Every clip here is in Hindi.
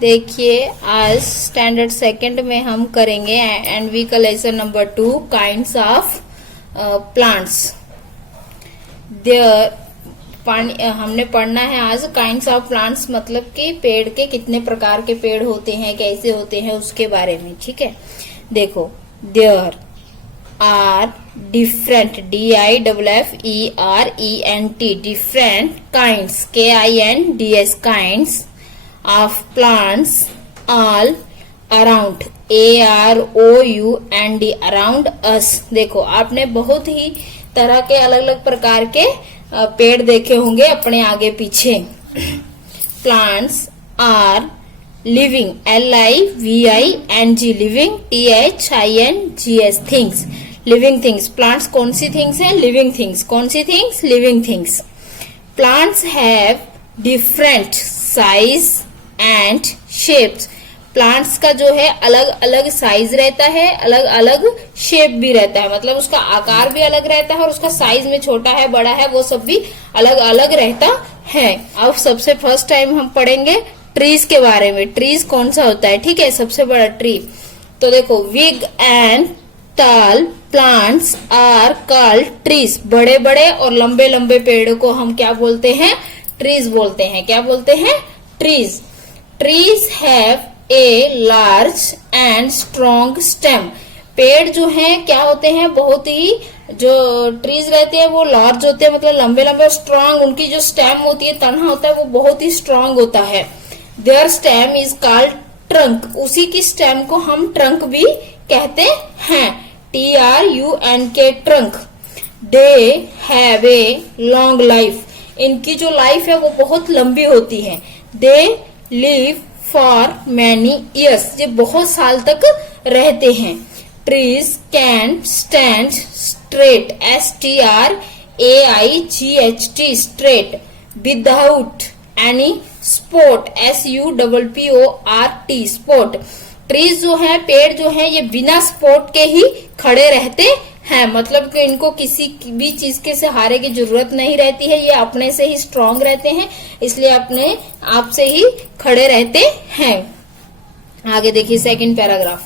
देखिए आज स्टैंडर्ड सेकंड में हम करेंगे एनवी का lesson number 2 kinds of plants. हमने पढ़ना है आज काइंड्स ऑफ प्लांट्स, मतलब कि पेड़ के कितने प्रकार के पेड़ होते हैं, कैसे होते हैं, उसके बारे में। ठीक है, देखो there are different DIFFERENT different kinds KINDS kinds of plants all around AROUND around us। देखो आपने बहुत ही तरह के अलग अलग प्रकार के पेड़ देखे होंगे अपने आगे पीछे। Plants are living LIVING living THINGS things, living things. Plants कौन सी थिंग्स है? Living things. कौन सी things? Living things. Plants have different size and shapes. Plants का जो है अलग अलग साइज रहता है, अलग अलग शेप भी रहता है, मतलब उसका आकार भी अलग रहता है और उसका साइज में छोटा है बड़ा है वो सब भी अलग अलग रहता है। अब सबसे फर्स्ट टाइम हम पढ़ेंगे ट्रीज के बारे में। ट्रीज कौन सा होता है? ठीक है, सबसे बड़ा ट्री। तो देखो big and tall plants are called trees. बड़े बड़े और लंबे लंबे पेड़ों को हम क्या बोलते हैं? ट्रीज बोलते हैं। क्या बोलते हैं? Trees. Trees have a large and strong stem। पेड़ जो हैं क्या होते हैं? बहुत ही जो ट्रीज रहते हैं वो लार्ज होते हैं, मतलब लंबे लंबे और स्ट्रांग। उनकी जो स्टेम होती है, तना होता है, वो बहुत ही स्ट्रांग होता है। Their stem is called trunk। उसी की स्टेम को हम ट्रंक भी कहते हैं, TRUNK trunk. They have a long life। इनकी जो लाइफ है वो बहुत लंबी होती है। They live for many years। ये बहुत साल तक रहते हैं। Trees can stand straight STRAIGHT straight without any support SUPPORT support। Trees जो है, पेड़ जो है, ये बिना सपोर्ट के ही खड़े रहते हैं, मतलब कि इनको किसी भी चीज के सहारे की जरूरत नहीं रहती है। ये अपने से ही स्ट्रांग रहते हैं, इसलिए अपने आप से ही खड़े रहते हैं। आगे देखिए सेकंड पैराग्राफ।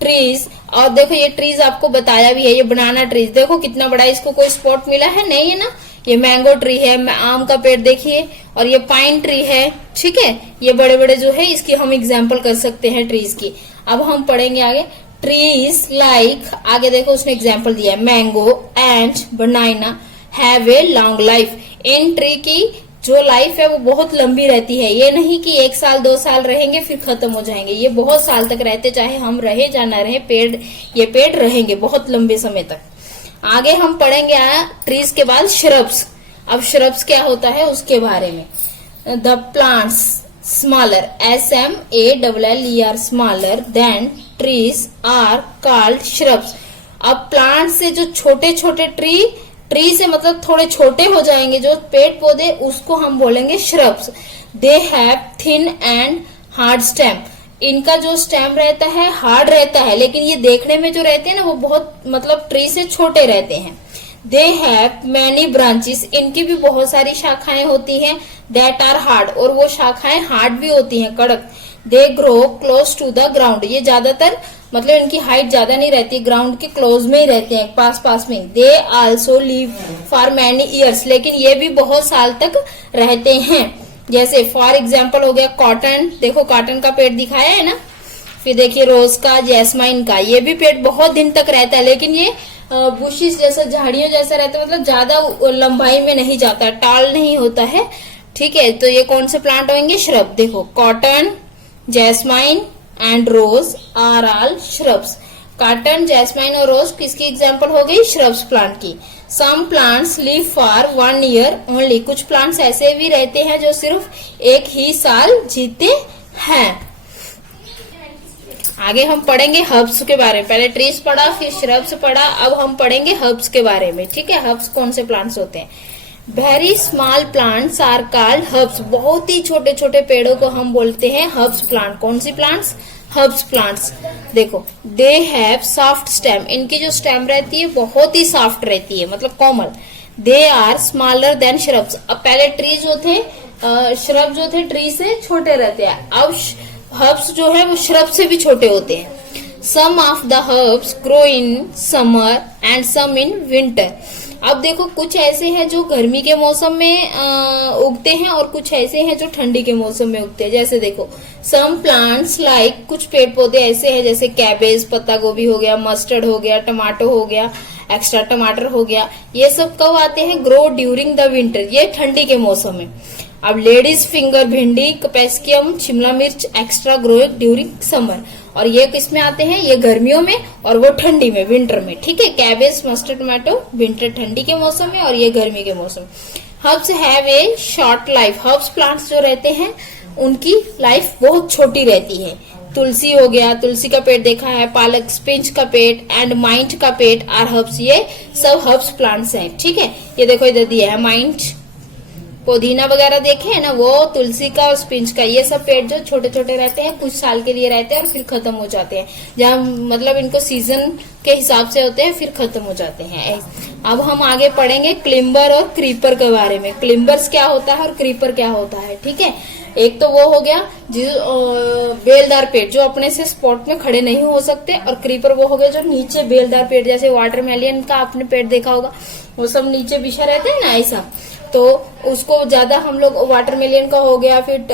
ट्रीज, और देखो ये ट्रीज आपको बताया भी है, ये बनाना ट्रीज देखो कितना बड़ा है, इसको कोई स्पॉट मिला है? नहीं है ना। ये मैंगो ट्री है, आम का पेड़ देखिए, और ये पाइन ट्री है। ठीक है, ये बड़े बड़े जो है इसकी हम एग्जाम्पल कर सकते हैं ट्रीज की। अब हम पढ़ेंगे आगे। ट्रीज लाइक, आगे देखो उसने एग्जाम्पल दिया है, mango and banana have a long life. In tree की जो लाइफ है वो बहुत लंबी रहती है। ये नहीं कि 1 साल 2 साल रहेंगे फिर खत्म हो जाएंगे, ये बहुत साल तक रहते, चाहे हम रहे या ना रहे, ये पेड़ रहेंगे बहुत लंबे समय तक। आगे हम पढ़ेंगे ट्रीज के बाद श्रब्स। अब श्रब्स क्या होता है उसके बारे में। The plants smaller SMALLER smaller than trees are called shrubs. अब प्लांट से जो छोटे छोटे ट्री से मतलब थोड़े छोटे हो जाएंगे जो पेड़ पौधे, उसको हम बोलेंगे shrubs. They have thin and hard stem. इनका जो स्टेम रहता है हार्ड रहता है, लेकिन ये देखने में जो रहते हैं ना वो बहुत मतलब ट्री से छोटे रहते हैं। They have many branches. इनकी भी बहुत सारी शाखाएं होती हैं। दैट आर हार्ड, और वो शाखाएं हार्ड भी होती हैं, कड़क। They grow close to the ground. ये ज्यादातर मतलब इनकी हाइट ज्यादा नहीं रहती, ग्राउंड के क्लोज में ही रहते हैं, पास पास में। They also live for many years. लेकिन ये भी बहुत साल तक रहते हैं। जैसे फॉर एग्जाम्पल हो गया कॉटन, देखो कॉटन का पेड़ दिखाया है ना। फिर देखिए रोज का, जैस्माइन का, ये भी पेड़ बहुत दिन तक रहता है, लेकिन ये बुशिस जैसा, झाड़ियों जैसा रहता है, मतलब ज्यादा लंबाई में नहीं जाता, टाल नहीं होता है। ठीक है, तो ये कौन से प्लांट होंगे? श्रब। देखो cotton, jasmine and rose are all shrubs. Cotton, jasmine और रोज किसकी एग्जाम्पल हो गई? श्रब्स प्लांट की। Some plants live for 1 year only. कुछ प्लांट्स ऐसे भी रहते हैं जो सिर्फ 1 ही साल जीते हैं। आगे हम पढ़ेंगे हर्ब्स के बारे में। पहले ट्रीज पढ़ा, फिर श्रब्स पढ़ा, अब हम पढ़ेंगे हर्ब्स के बारे में। ठीक है, हर्ब्स कौन से प्लांट्स होते हैं? Very small plants are called herbs. बहुत ही छोटे छोटे पेड़ों को हम बोलते हैं हर्ब्स प्लांट। कौन सी प्लांट्स? Herbs plants. देखो दे हैव सॉफ्ट स्टेम। इनकी जो स्टेम रहती है बहुत ही सॉफ्ट रहती है, मतलब कोमल। They are smaller than shrubs. अब पहले ट्री जो थे, श्रब जो थे ट्री से छोटे रहते हैं। अब हर्ब्स जो है वो श्रब से भी छोटे होते हैं। Some of the herbs grow in summer and some in winter. अब देखो कुछ ऐसे हैं जो गर्मी के मौसम में उगते हैं और कुछ ऐसे हैं जो ठंडी के मौसम में उगते हैं। जैसे देखो सम प्लांट्स लाइक, कुछ पेड़ पौधे ऐसे हैं जैसे कैबेज, पत्ता गोभी हो गया, मस्टर्ड हो गया, टमाटो हो गया, एक्स्ट्रा टमाटर हो गया, ये सब कब आते हैं? ग्रो ड्यूरिंग द विंटर, ये ठंडी के मौसम में। अब लेडीज फिंगर, भिंडी, कैप्सिकम, शिमला मिर्च एक्स्ट्रा ग्रो ड्यूरिंग समर, और ये किस में आते हैं? ये गर्मियों में और वो ठंडी में, विंटर में। ठीक है, कैबेज, मस्टर्ड टमाटो विंटर ठंडी के मौसम में और ये गर्मी के मौसम। Herbs have a short life, herbs plants जो रहते हैं उनकी लाइफ बहुत छोटी रहती है। तुलसी हो गया, तुलसी का पेड़ देखा है, पालक, स्पिंच का पेड़ एंड माइंट का पेड़ आर हर्ब्स, ये सब हर्ब्स प्लांट्स हैं। ठीक है, ये देखो इधर दिया है माइंट, पुदीना वगैरह देखे है ना, वो तुलसी का और स्पिंच का, ये सब पेड़ जो छोटे छोटे रहते हैं, कुछ साल के लिए रहते हैं और फिर खत्म हो जाते हैं। जहाँ मतलब इनको सीजन के हिसाब से होते हैं, फिर खत्म हो जाते हैं। अब हम आगे पढ़ेंगे क्लिम्बर और क्रीपर के बारे में। क्लिम्बर्स क्या होता है और क्रीपर क्या होता है। ठीक है, एक तो वो हो गया जो बेलदार पेड़ जो अपने से स्पॉट में खड़े नहीं हो सकते, और क्रीपर वो हो गया जो नीचे बेलदार पेड़, जैसे वाटरमेलन का आपने पेड़ देखा होगा, वो सब नीचे बिछा रहते हैं ना, ऐसा। तो उसको ज्यादा हम लोग, वाटरमेलन का हो गया, फिर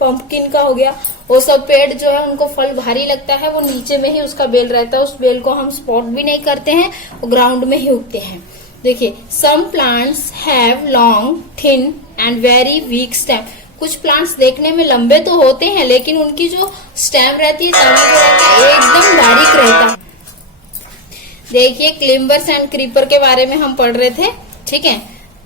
पंपकिन का हो गया, वो सब पेड़ जो है उनको फल भारी लगता है, वो नीचे में ही उसका बेल रहता है, उस बेल को हम स्पॉट भी नहीं करते हैं, वो ग्राउंड में ही उगते हैं। देखिए some plants have long, thin and very weak stem. कुछ प्लांट्स देखने में लंबे तो होते हैं लेकिन उनकी जो स्टेम रहती है, तना जो रहता है, एकदम बारीक रहता है। देखिए क्लिम्बर्स एंड क्रीपर के बारे में हम पढ़ रहे थे। ठीक है,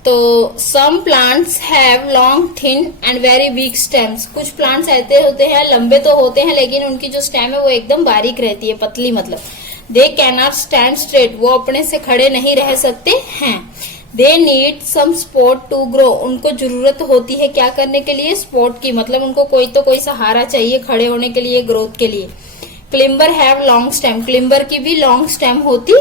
तो some plants have long, thin and very weak stems. कुछ प्लांट्स ऐसे होते हैं, लंबे तो होते हैं लेकिन उनकी जो स्टेम है वो एकदम बारीक रहती है, पतली मतलब। They can not stand straight, वो अपने से खड़े नहीं रह सकते हैं। They need some support to grow, उनको जरूरत होती है क्या करने के लिए? सपोर्ट की, मतलब उनको कोई तो कोई सहारा चाहिए खड़े होने के लिए, ग्रोथ के लिए। Climber have long stem, climber की भी लॉन्ग स्टेम होती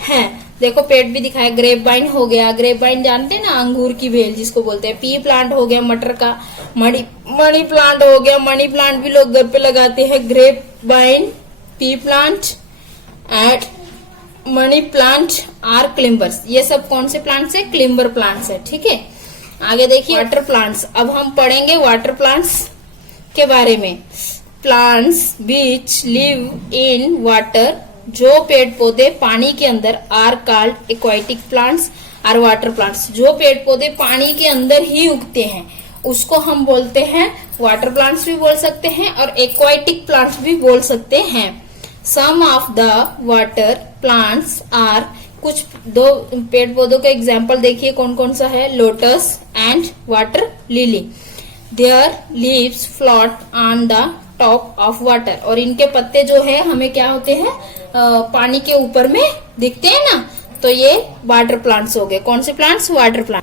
है। देखो पेड़ भी दिखाया, ग्रेप वाइन हो गया, ग्रेप वाइन जानते हैं ना, अंगूर की बेल जिसको बोलते हैं। पी प्लांट हो गया मटर का, मनी प्लांट हो गया, मनी प्लांट भी लोग घर पे लगाते हैं। Grape vine, pea plant and money plant are climbers, ये सब कौन से प्लांट्स है? क्लिम्बर प्लांट्स है। ठीक है, आगे देखिए वाटर प्लांट्स। अब हम पढ़ेंगे वाटर प्लांट्स के बारे में। Plants which live in water, जो पेड़ पौधे पानी के अंदर, are called aquatic plants or water plants. जो पेड़ पौधे पानी के अंदर ही उगते हैं उसको हम बोलते हैं वाटर प्लांट्स भी बोल सकते हैं और एक्वाटिक प्लांट्स भी बोल सकते हैं। Some of the water plants are, कुछ दो पेड़ पौधों का एग्जाम्पल देखिए कौन कौन सा है। Lotus and water lily, there leaves float on the top of water, और इनके पत्ते जो है हमें क्या होते हैं? पानी के ऊपर में दिखते हैं ना, तो ये वाटर प्लांट्स हो गए। कौन से प्लांट्स? Water plant.